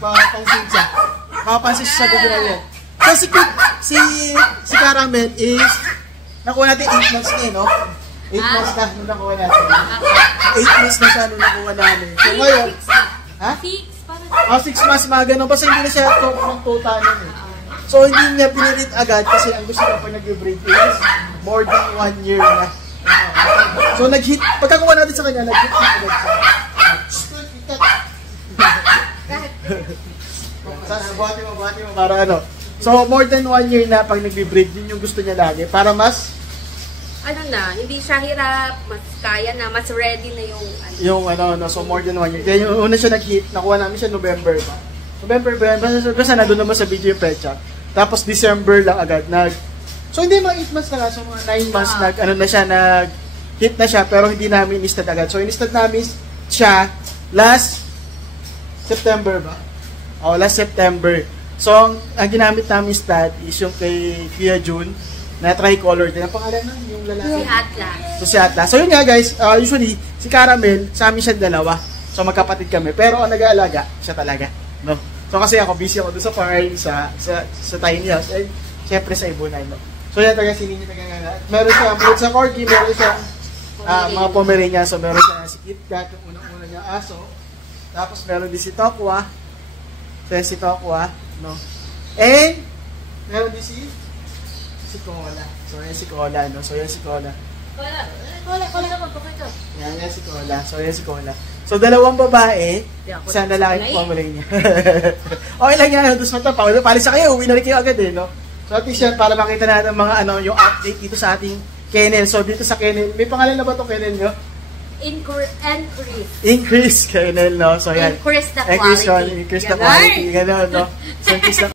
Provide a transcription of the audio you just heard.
papansin siya. Papansin siya sa gabi na yan. So, si Caramel is, nakuha natin 8 months na, no? 8 months na nung nakuha natin. 8 months na siya nung nakuha namin. So, ngayon, ha? 6 months, mga ganun. Basta hindi na siya ng total nun eh. So, hindi niya pinilit agad kasi ang gusto niya pa nag-break is more than 1 year na. So, nag-hit. Pagkakuha natin sa kanya, nag-hit agad siya. Buhati mo para ano. So, more than 1 year na pag nag-breed, yun yung gusto niya lagi. Para mas ano na, hindi siya hirap, mas kaya na, mas ready na yung ano. Yung ano, so more than 1 year. Kaya yung una siya nag-hit, nakuha namin siya November pa. November ba? Basta na doon naman sa video yung pecha. Tapos December lang agad so hindi mga 8 months na nga, so mga 9 months ano na siya, nag-hit na siya, pero hindi namin in-stud agad. So in-stud namin siya last September ba? Last September. So ang ginamit namin stud is yung kay Kuya June na tricolor din. Ang pangalan nun, yung lalaki. Si Atlas. Si Atlas. So yun nga guys, usually, si Caramel, sa amin siya dalawa. So magkapatid kami. Pero ang nag-aalaga, siya talaga. No? So kasi ako, busy ako doon sa farm, sa tiny house, and syempre sa ibunan. No? So yan talaga, sinin niya talaga. Meron siya, bukod sa corgi, meron siya mga Pomeranian. So meron siya si Kit Kat, yung unang-una niya aso. Tapos meron din si Tokwa. Si Tokwa, no? And, meron din si Cola. So, yan si Cola, no? So, yan si Cola. Cola naman, pakita. Yan si Cola. So, yan si Cola. So, dalawang babae, isang lalaki po niya. Okay lang yan. Tapos mata, palis sa kayo, uwi na rin kayo agad eh, no? So, at least yan, para makita natin mga yung update dito sa ating kennel. So, dito sa kennel, may pangalan na ba itong kennel nyo? Increase kennel, no? So, yan. Increase the quality. Increase the quality. Ganon, no? So, increase the